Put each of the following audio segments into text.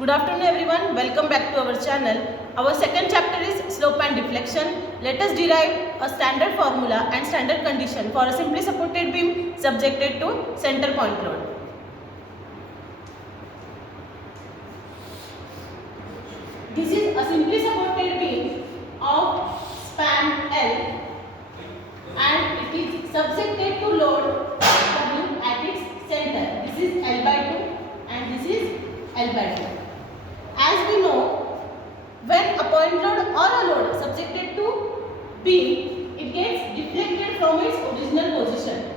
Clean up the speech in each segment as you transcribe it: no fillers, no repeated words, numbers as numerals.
Good afternoon everyone, welcome back to our channel. Our second chapter is slope and deflection. Let us derive a standard formula and standard condition for a simply supported beam subjected to center point load. This is a simply supported beam of span L and it is subjected to load W at its center. This is L by 2 and this is L by 2. As we know, when a point load or a load subjected to beam, it gets deflected from its original position,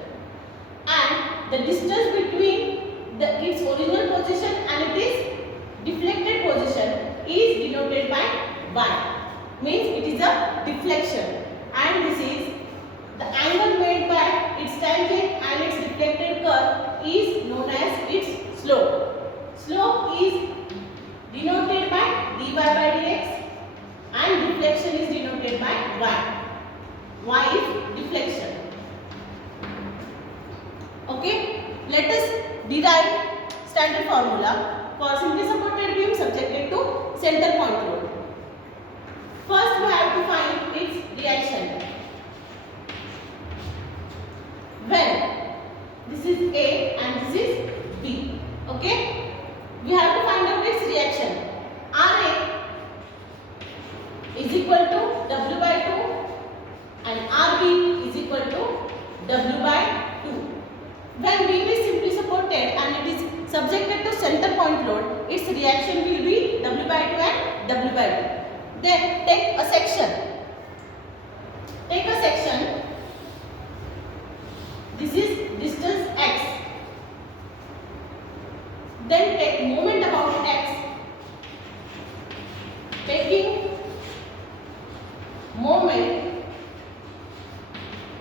and the distance between its original position and its deflected position is denoted by y. Means it is a deflection, and this is the angle made by its tangent and its deflected curve is known as its slope. Slope is denoted by dy by dx and deflection is denoted by y. Y is deflection. Okay, let us derive standard formula for simply supported beam subjected to center point load. First we have to find its reaction. When this is A and this is B, okay, we have to find out its reaction. Ra is equal to W by 2 and Rb is equal to W by 2. When beam is simply supported and it is subjected to center point load, its reaction will be W by 2 and W by 2. Then take a section. Take a section. This is distance x. Then take moment about x. Taking moment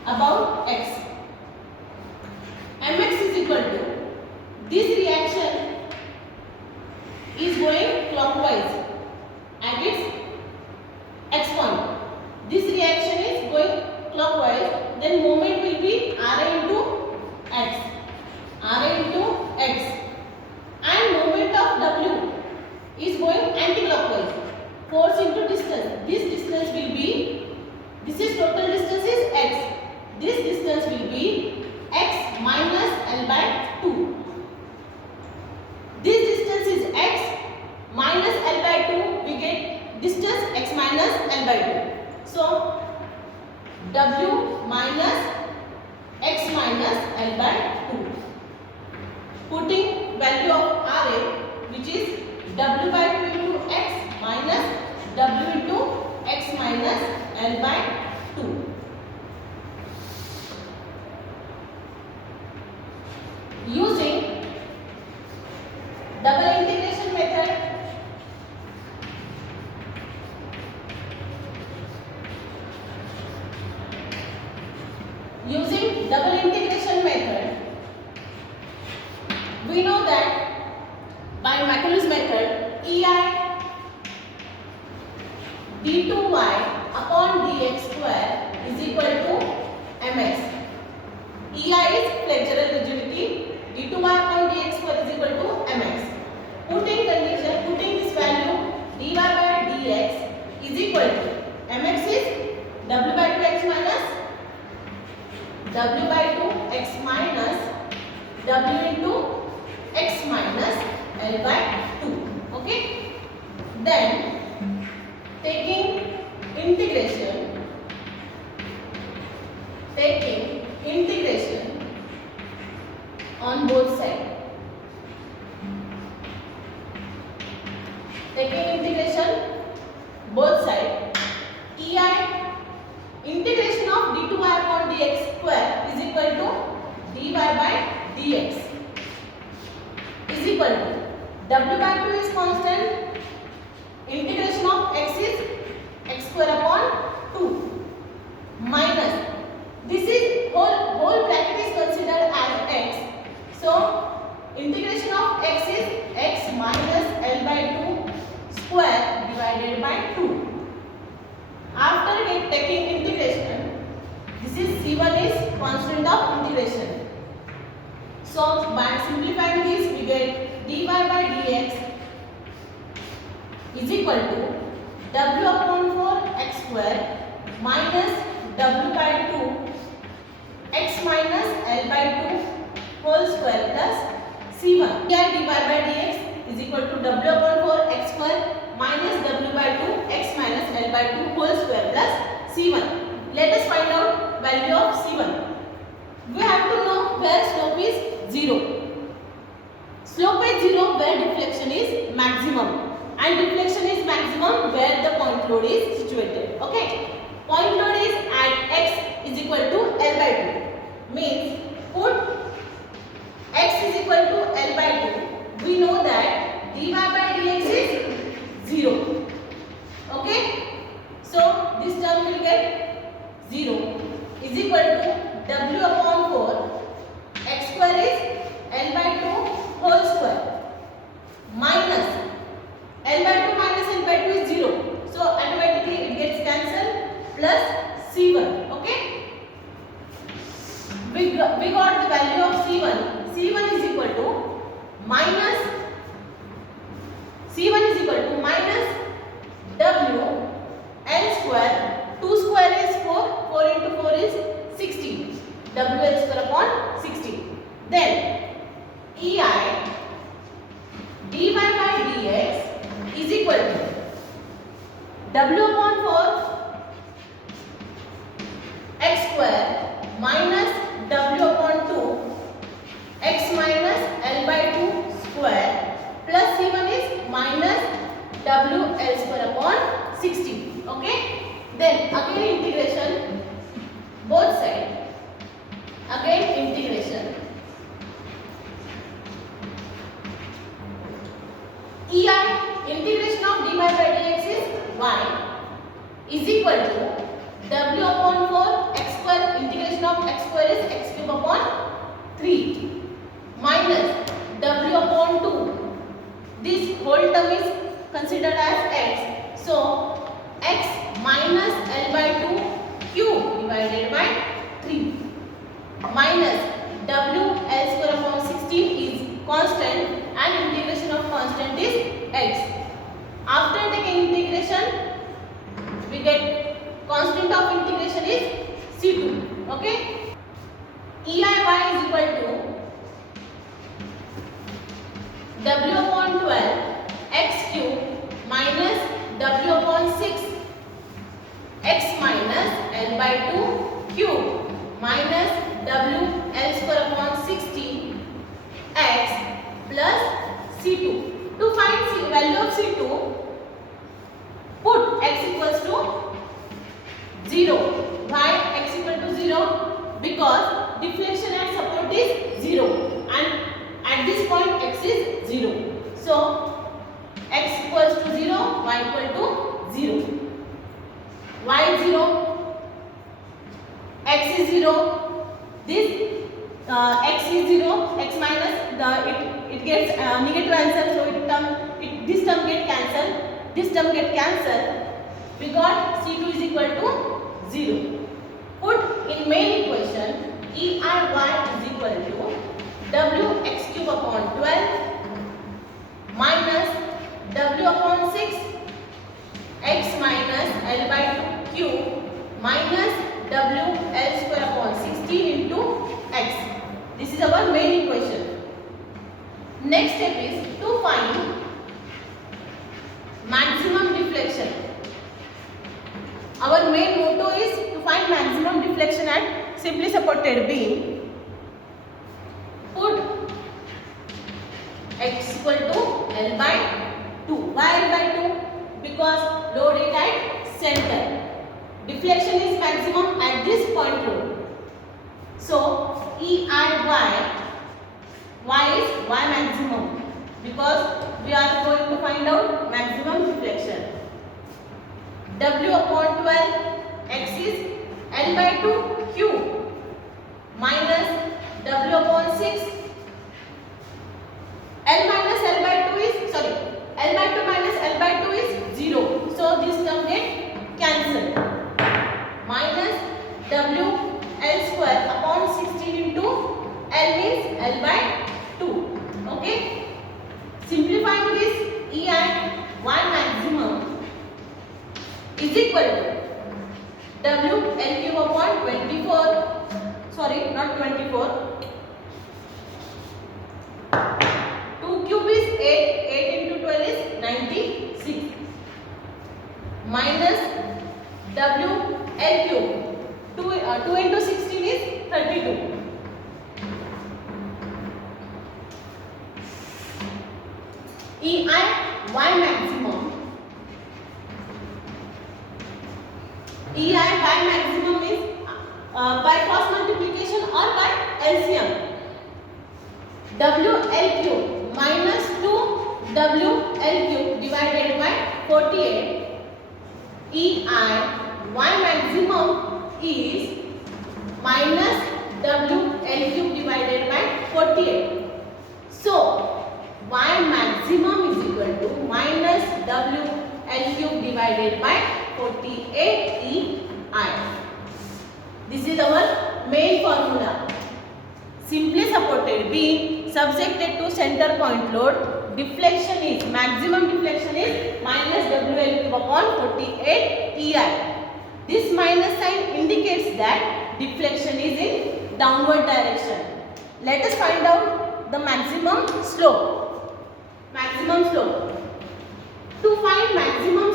about x. Mx is equal to, this reaction is going clockwise at its x point. This reaction is going clockwise, then moment will be Ra into x. Ra into x. And moment of W is going anti-clockwise. Force into distance. This distance will be, this is total distance is x. This distance will be x minus L by 2. This distance is x minus L by 2. We get distance x minus L by 2. So W minus x minus L by 2. Putting value of Ra, which is W by 2 into x minus W into x minus L by 2. Using double integration method, we know that by Maclaurin's method, EI d2y upon dx square is equal to mx. EI is flexural rigidity, d2y upon dx square is equal to mx. Putting this value dy by dx is equal to mx is w by 2x minus w by 2x minus w into x minus L by 2. Okay. Then taking integration on both sides. Taking integration both sides. EI integration of d2y upon dx square is equal to dy by dx is equal to w by 2 is constant, integration of x is x square upon 2 minus, this is whole bracket is considered as x, so integration of x is x minus L by 2 square divided by 2. After taking integration, this is C1 is constant of integration. So by simplifying this, we get dy by dx is equal to W upon 4 x square minus W by 2 x minus L by 2 whole square plus C1. Here dy by dx is equal to W upon 4 x square minus W by 2 x minus L by 2 whole square plus C1. Let us find out value of C1. We have to know where slope is 0. Slope is 0 where deflection is maximum, and deflection is maximum where the point load is situated. Okay, point load is at x is equal to L by 2. Means put x is equal to L by 2. We know that dy by dx is 0. Okay, so this term will get 0 is equal to W upon 4 x square is L by 2 whole square minus L by 2 minus L by 2 is 0. So automatically it gets cancelled plus C1. Okay, we got the value of C1. C1 is equal to minus W L square. 2 square is 4. 4 into 4 is 16. WL square upon 16. Then EI dy by dx is equal to W upon 4 x square minus W upon 2 x minus L by 2 square plus C1 is minus WL square upon 16. Okay, then again integration both sides. Again integration. EI integration of dy by dx is y is equal to W upon 4 x square. Integration of x square is x cube upon 3 minus W upon 2. This whole term is considered as x. So x minus L by 2 cube divided by 3 minus W L square upon 16 is constant, and integration of constant is x. After taking integration, we get constant of integration is C2. Okay, EIY is equal to W upon 12 x cube minus W upon 6 x minus L by 2 cube minus W L square upon 16 x plus C2. To find value of C2, put x equals to 0. Why x equal to 0? Because deflection at support is 0, and at this point x is 0. So x equals to 0, y equal to 0. Y is 0, x is 0. This x is 0, x minus it gets negative answer, so this term get cancelled. This term get cancelled. We got C2 is equal to 0. Put in main equation EIY is equal to W x cube upon 12 minus W upon 6 x minus L by 2 cube minus W L square upon 16 into x. This is our main equation. Next step is to find maximum deflection. Our main motto is to find maximum deflection at simply supported beam. Put x equal to L by 2. Why L by 2? Because load it at center. Deflection is maximum at this point load. So EIY, y is y maximum, because we are going to find out maximum deflection. W upon 12 x is L by 2 cube minus W upon 6 L minus L by 2 is L by 2 minus L by 2 is 0. So this term get cancelled. Minus W L square upon 16 into L means L by 2. Okay. Simplifying this, is equal to W L cube upon 24, sorry not 24, 2 cube is 8, 8 into 12 is 96, minus W L cube, 2 into 16 is 32. EI Y maximum. EI Y maximum is by cross multiplication or by LCM. WL cube minus 2WL cube divided by 48. EI Y maximum is minus WL cube divided by 48. So Y maximum is equal to minus WL cube divided by 48 EI. This is our main formula. Simply supported beam subjected to center point load, deflection is, maximum deflection is minus WL cube upon 48 EI. This minus sign indicates that deflection is in downward direction. Let us find out the maximum slope. Maximum slope. To find maximum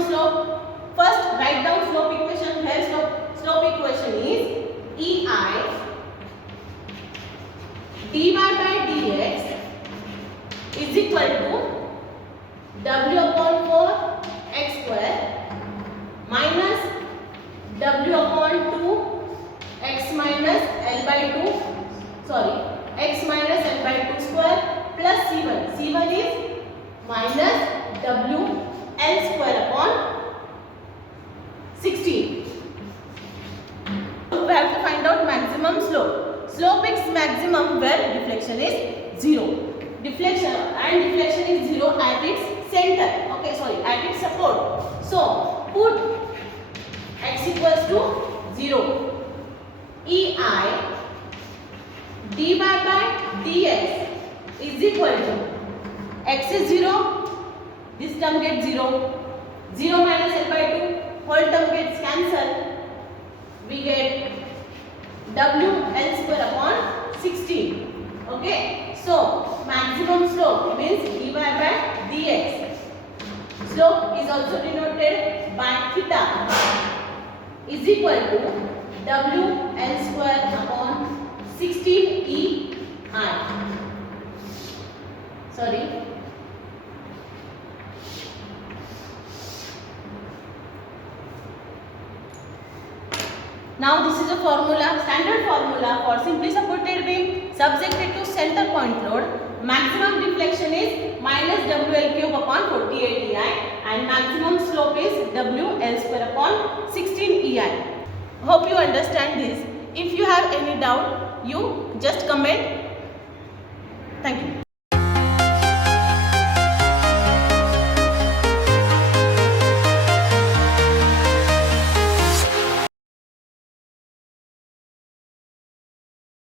slope, first write down slope equation. Here slope equation is EI dy by dx is equal to W upon 4 x square minus W upon 2 x minus L by 2, sorry, x minus L by 2 square plus C1. C1 is minus W L square upon 16. We have to find out maximum slope. Slope is maximum where deflection is 0. Deflection is 0 at its center. Okay, sorry, at its support. So put x equals to 0. EI dy by dx is equal to x is 0, this term gets 0, 0 minus L by 2, whole term gets cancelled, we get W L square upon 16. Okay, so maximum slope means dy by dx. Slope is also denoted by theta is equal to W L square upon 16 EI. Sorry. Now this is a formula, standard formula for simply supported beam subjected to center point load. Maximum deflection is minus WL cube upon 48 EI and maximum slope is WL square upon 16 EI. Hope you understand this. If you have any doubt, you just comment. Thank you.